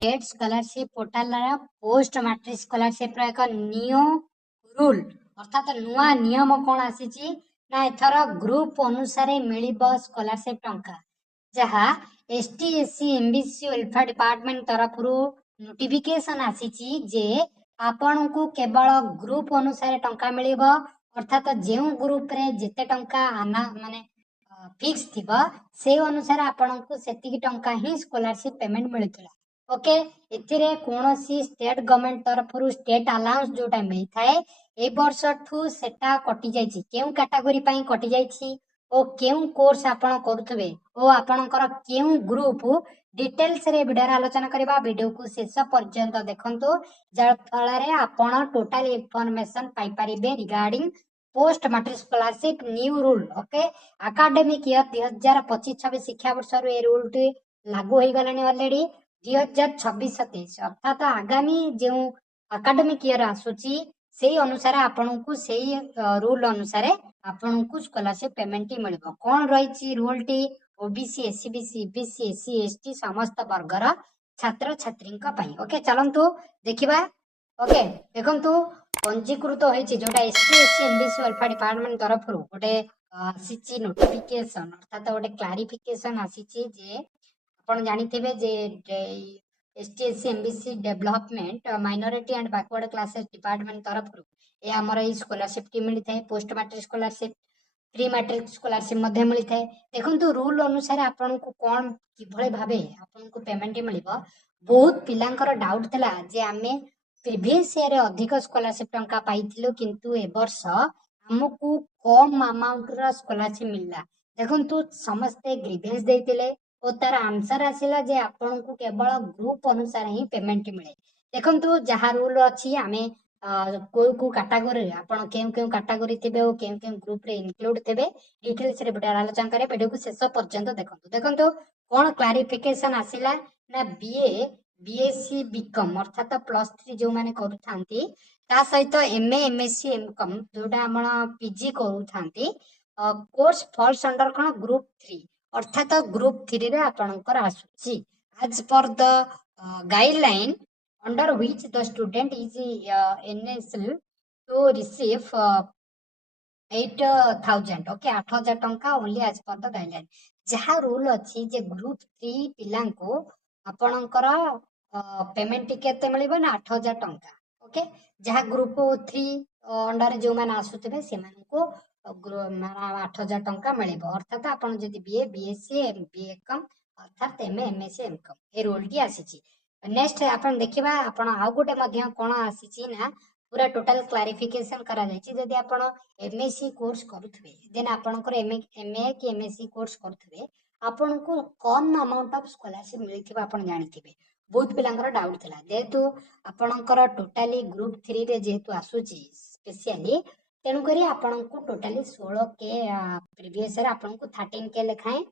State scholarship portal post matric scholarship एक new rule अर्थात नुआ नियम कौन आसी ना एथर ग्रुप अनुसार मिलिबो स्कॉलरशिप टंका जहा ST SC MBC welfare department तरफ नोटिफिकेशन आसी जे आपण को केवल ग्रुप अनुसार टंका मिलिबो अर्थात जो ग्रुप रे जेते टंका आना माने फिक्स थिबा से अनुसार आपण को सेतिकी टंका ही स्कॉलरशिप पेमेंट मिलुतला ओके एथिरे कोनोसी स्टेट गवर्नमेंट तरफ स्टेट अलाउंस जोटा मिलता है ए वर्ष ठू सेटा कटि जाइछि केउ कैटेगरी पई कटि जाइछि ओ केउ कोर्स आपण करूथबे ओ आपणकर केउ ग्रुप डिटेल्स रे वीडियो आलोचना करबा वीडियो को शेष पर्यंत देखंतु जार फଳରେ आपण टोटल इंफॉर्मेशन पाई परिबे regarding post matric scholarship new rule okay academic year 2025-26 शिक्षा वर्ष रो ए रूल टी लागू हो गलानी ऑलरेडी 2026-27 अर्थात आगामी जो एकेडमिक ईयर आसुची से अनुसार आपण को से रूल अनुसार आपण को स्कॉलरशिप पेमेंट मिलिबो कोन रहिछि रूल टी OBC SEBC BC SC ST समस्त वर्गर छात्र छात्री पई ओके चलंतु देखिबा ओके देखंतु पंजीकृत होइछि जोटा ST SC MBC welfare department तरफ गोटे आसीछि नोटिफिकेशन अर्थात गोटे क्लारिफिकेशन आसीछि जे आपण जानिथिबे जे ST SC MBC development minority and backward classes department तरफ ये हमर ई स्कॉलरशिप टी मिलता है post matric scholarship pre matric scholarship मध्य मिलता है देखंतु रूल अनुसार आपण को कोन किभळे भाबे आपण को पेमेंट मिलिबो बहुत पिलांकर डाउट थला जे आमे प्रीवियस ईयर अधिक स्कॉलरशिप टंका पाइथिलु किंतु ए वर्ष हमकु कम अमाउंट रा स्कॉलरशिप मिलला देखंतु समस्त ग्रीवेंस देतिले और तार आंसर आसिला जे आपण को केवल ग्रुप अनुसार ही पेमेंट मिले देखंतु जहा रूल अछि आमे को कैटेगरी आपण केउ केउ कैटेगरी थिबे ओ केउ केउ ग्रुप रे इंक्लूड थिबे डिटेल्स रे वीडियो आलोचना करे वीडियो को शेष पर्यंत देखंतु देखंतु कोन क्लैरिफिकेशन आसिला ना बीए बीएससी बीकॉम अर्थात +3 जो माने करूथांती ता सहित एमए एमएससी एमकॉम जोटा आपण पीजी करूथांती कोर्स फॉल्स अंडर कोन ग्रुप 3 अर्थात ग्रुप 3 रे आपणकर आसुची as per the guideline under which the student is enabled to receive 8,000 okay 8,000 टंका only as per the guideline जहा रूल अछि जे ग्रुप 3 पिलां को आपणकर पेमेंट केते मिलिबो ना 8,000 टंका ओके जहा ग्रुप 3 अंडर जो मान आसुतबे से मान को 8,000 टंका मिलिबो अर्थात आपण जदि बीए बीएससी बीकॉम अर्थात MA MSc MCom a rule की आसीची नेक्स्ट आपण देखिबा आपण आउ गोटे मध्य कोन आसीची ना पूरा टोटल क्लैरिफिकेशन करा जायछि जदि आपण एमएससी कोर्स करूथबे देन आपणकर एमए कि एमएससी कोर्स करूथबे आपण को कम अमाउंट ऑफ स्कॉलरशिप मिलिथिबा आपण जानिथिबे बहुत पिलांकर डाउट थिला जेहेतु आपणकर टोटली ग्रुप 3 रे जेहेतु आसुची स्पेशली तेणु करी आपण को टोटली 16 के प्रीवियस रे आपण को 13 के लेखाए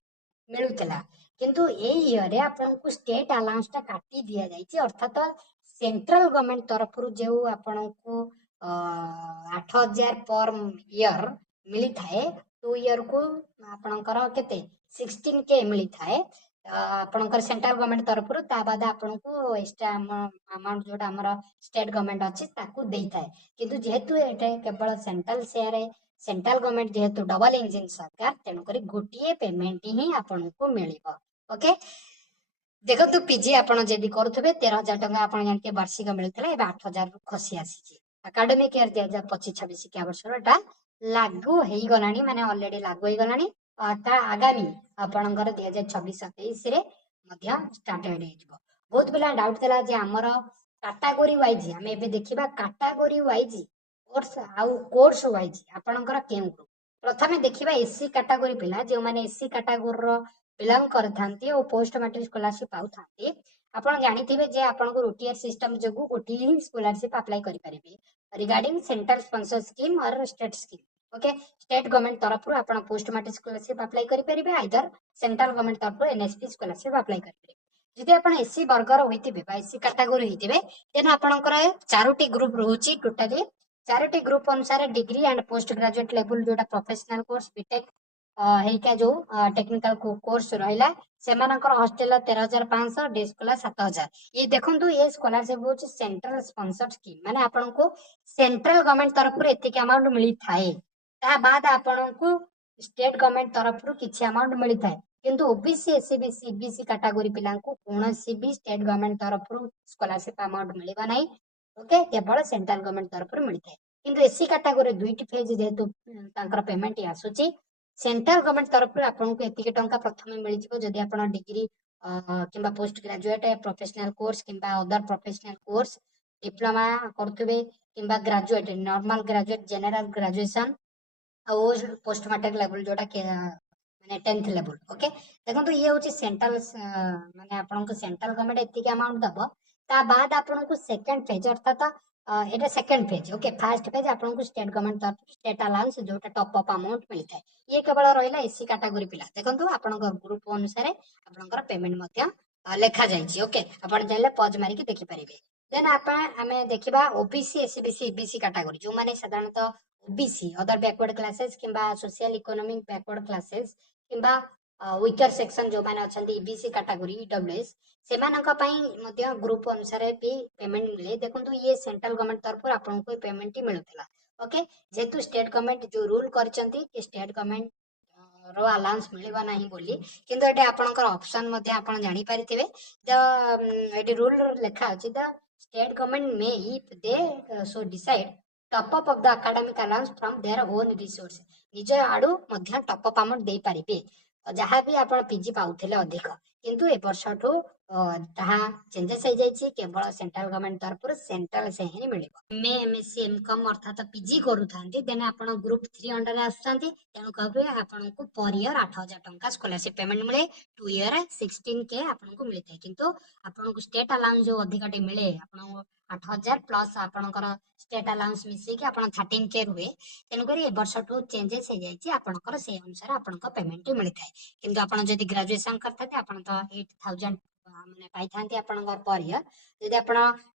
मिलुतला किंतु ए ईयर रे आपण को स्टेट अलाउंस ता काटी दिया जायछि अर्थात सेंट्रल गवर्नमेंट तरफ जो आपण को 8,000 पर ईयर मिली थाए 2 ईयर को आपणकर केते 16 के मिली थाए आपणकर सेंट्रल गवर्नमेंट तरफ ता बाद आपण को एक्स्ट्रा अमाउंट जोटा हमर स्टेट गवर्नमेंट अछि ताकू देई थाए किंतु जेहेतु एटा केवल सेंट्रल शेयर है सेंट्रल गवर्नमेंट जेहेतु डबल इंजिन सरकार तेणु करी गोटिए पेमेंट ही आपण को मिलिबो ओके देखो पीजी आपण जदि करूथबे 13,000 टंका आपण जानके वार्षिक मिलुतला एबे 8,000 रु खसी आसीची एकेडमिक ईयर 2025-26 शिक्षा वर्ष एटा लागू हेई गलानी माने ऑलरेडी लागू हेई गलानी ता आगामी आपणकर 2026-27 रे मध्य स्टार्टेड हे जिवो बहुत पिला डाउट थला जे हमर कैटेगरी वाइज हम एबे देखिबा कैटेगरी वाइज कोर्स वाइज आपणकर केउ प्रथमे देखिबा एससी कैटेगरी पिला जे माने एससी कैटेगरी रो बिलोंग करथांती और पोस्ट मैट्रिक स्कॉलरशिप पाउथांती आपण जानिथिबे जे आपण को रोटियर सिस्टम जगु गोटी ही स्कॉलरशिप अप्लाई करि परिबे रिगार्डिंग सेंट्रल स्पॉन्सर स्कीम और state scheme okay state government तरफ आपण पोस्ट मैट्रिक स्कॉलरशिप अप्लाई करि परिबे आइदर सेंट्रल गवर्नमेंट तरफ एनएसपी स्कॉलरशिप अप्लाई करि परिबे जदि आपण एससी वर्गर होइतिबे बा एससी कैटेगरी होइतिबे देन आपणकर चारोटी ग्रुप रहउची टोटली चारोटी ग्रुप अनुसार degree and post graduate level जोटा प्रोफेशनल कोर्स बीटेक ହେଇକା जो टेक्निकल कोर्स रहिला सेमानकर हॉस्टल 13,500 डे स्कॉलर 7,000 ये देखंतु ये स्कॉलरशिप होची सेंट्रल स्पॉन्सर्ड स्कीम माने आपनको सेंट्रल गवर्नमेंट तरफ रे एतिक अमाउंट मिली थाए ता बाद आपनको स्टेट गवर्नमेंट तरफ रु किछि अमाउंट मिली थाए किंतु ओबीसी एससी सीबीसी कैटेगरी पिलांको कोनोसी भी स्टेट गवर्नमेंट तरफ रु स्कॉलरशिप अमाउंट मिलिबा नै ओके केवल सेंट्रल गवर्नमेंट तरफ रु मिली थाए किंतु एससी कैटेगरी दुईटी फेज जेतु तांकर पेमेंट आसुची सेंट्रल गवर्नमेंट तरफ आपको एतिक टंका प्रथम मिल जदि आप डिग्री किंबा पोस्ट ग्रेजुएट प्रोफेशनल कोर्स किंबा अदर प्रोफेशनल कोर्स डिप्लोमा करथुबे किंबा graduate normal graduate general graduation post matric level जोटा माने 10th लेवल ओके देखो ये हूँ सेंट्रल माने आपको सेंट्रल गवर्नमेंट एतिक अमाउंट दब ता बाद आपको सेकंड फेज अर्थात एटा second phase okay first phase आपको स्टेट गवर्नमेंट तरफ स्टेट अलाउंस जोटा टॉप अप अमाउंट मिलता है ये केवल रहा एससी कैटेगरी पिला देखो आप ग्रुप अनुसार आपंकर पेमेंट लेखा जाइए ओके आपन चाहे पज मारिक देखिपारे देन आमे देखिबा ओबीसी एससीबीसी ईबीसी कैटेगरी जो माने साधारणतः ओबीसी अदर बैकवर्ड क्लासेस किंबा सोशल इकोनॉमिक बैकवर्ड क्लासेस किंबा वीकर सेक्शन जो माने अछंती ईबीसी कैटेगरी ईडब्ल्यूएस सेमानका पई मध्ये ग्रुप अनुसार भी पेमेंट मिले देखंतु ये सेंट्रल गवर्नमेंट तरफ आपनको पेमेंट मिलुतला ओके जेतु स्टेट गवर्नमेंट जो रूल करचंती स्टेट गवर्नमेंट रो अलाउंस मिलबा नाही बोली किंतु एटे आपनकर ऑप्शन मध्ये आपण जानि परिथिबे द एटे रूल लेखा अछि the state government may if they so decide top up of the academic allowance from their own resource निज आडू मध्ये टॉप अप अमाउंट दे पारिबे जहाँ भी आप पीजी पाउथिले अधिक किंतु ए वर्षठू ताहा चेंजेस हो जाइए केवल सेंट्रल गवर्नमेंट तरफ सेंट्रल से ही मिलिबो एमए एमएससी एमकॉम अर्थात पीजी करूथांती देन आपण ग्रुप 3 अंडर आसथांती तेणु कहबे आपनको पर ईयर 8,000 टंका स्कॉलरशिप पेमेंट मिले 2 ईयर 16K आपनको मिलता किंतु आपनको स्टेट अलाउंस जो अधिकटे मिले आपन 8,000 प्लस आपनकर स्टेट अलाउंस मिसेकी आपन 13K रुए तेणुकरी ए वर्षठू चेंजेस हो जाइए आपनकर से अनुसार आपनको पेमेंट मिलता किंतु आपण जदि ग्रेजुएशन करथाते आपण तो 8,000 माने पाई थांती आपनकर पर ईयर जदि आपण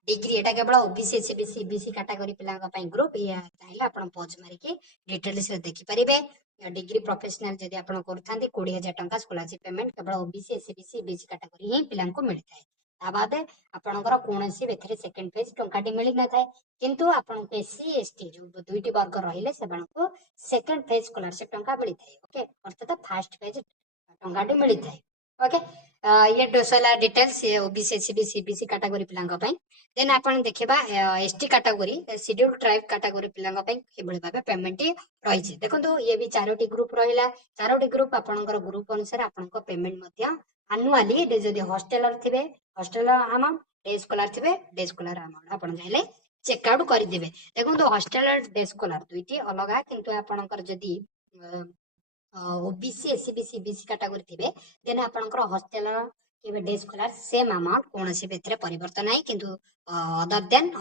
डिग्री एटा केवल ओबीसी एससी बीसी कैटेगरी पिलांका पई ग्रुप या चाहिले आपण पॉज मारी के डिटेल्स रे देखि परिबे डिग्री प्रोफेशनल जदि आपण करथांती 20,000 टंका स्कॉलरशिप पेमेंट केवल ओबीसी एससी बीसी कैटेगरी ही पिलांको मिलता ता बाद आपणकर कोनोसी बेथरे सेकंड फेज टंकाटी मिली न थाए किंतु आपन एससी एसटी जो दुईटी वर्ग रहिले सेबानको सेकंड फेज स्कॉलरशिप टंका मिली थाए ओके अर्थात फर्स्ट फेज टंकाटी मिली थाए ओके ये डोसला details OBC SC CBC category पिलांका पई देन आपण देखिबा ST category schedule tribe category पिलांका पई केबळे भाबे पेमेंट रही छै देखंतु ये भी चारोटी ग्रुप रहिला चारोटी ग्रुप आपनकर ग्रुप अनुसार आपनको पेमेंट मध्य एनुअली जदि हॉस्टेलर थिबे हॉस्टेल अमाउंट डे स्कॉलर थिबे डे स्कॉलर अमाउंट आपण चाहिले चेकआउट कर देबे देखंतु हॉस्टेलर डे स्कॉलर दुईटी अलगा किंतु आपनकर जदि ओबीसी एससीबीसी बीसी कैटेगरी थिबे देन आपनकर हॉस्टेल केबे डे स्कॉलर सेम अमाउंट कोनोसी बेतरे परिवर्तन नाही किंतु अदर देन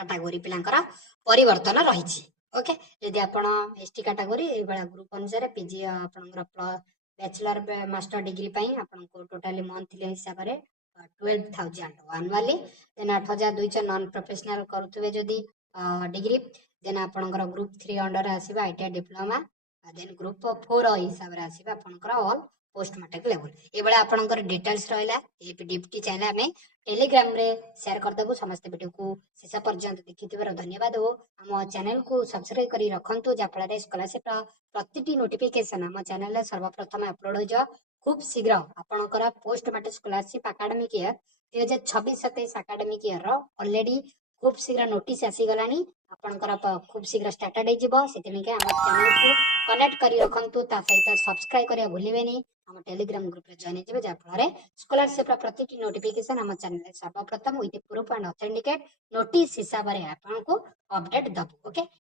कैटेगरी पिलांकर परिवर्तन रहिछि ओके यदि आपण एसटी कैटेगरी ए बळा ग्रुप अनुसार पीजी आपनकर बैचलर मास्टर डिग्री पई आपनको टोटली मंथली हिसाब रे 12,000 एनुअली देन 8,200 नॉन प्रोफेशनल करूथबे जदि डिग्री देन आपनकर ग्रुप 3 अंडर आसीबा आईटीआई डिप्लोमा देन ग्रुप 4 हिसाब रे आसीबा आपनकर ऑल पोस्ट मैट्रिक लेवल ए बळे आपनकर डिटेल्स रहला ए पीडीएफ टी चाहे हमें टेलीग्राम रे शेयर कर देबो समस्त वीडियो को शेष पर्यंत देखिथिबार धन्यवाद हो हम चैनल को सब्सक्राइब करी रखंतु जा फल स्कॉलरशिप प्रतिटी नोटिफिकेशन हम चैनल रे सर्वप्रथम अपलोड हो जा खूब शीघ्र आपनकर post matric scholarship academic year 2026-27 academic year already खूब शीघ्र नोटिस आसी गलानी आपनकर खूब शीघ्र स्टार्टेड हो जिवो सेतिनि के हम चैनल को कनेक्ट करी रखंतु ता सहित सब्सक्राइब करिया भूलिबेनी हम टेलीग्राम ग्रुप रे जॉइन जिवे जा फल स्कॉलरशिप प्रतिटी नोटिफिकेशन हम चैनल रे सर्वप्रथम with proof and authenticate notice हिसाब रे आपन को अपडेट दबो ओके।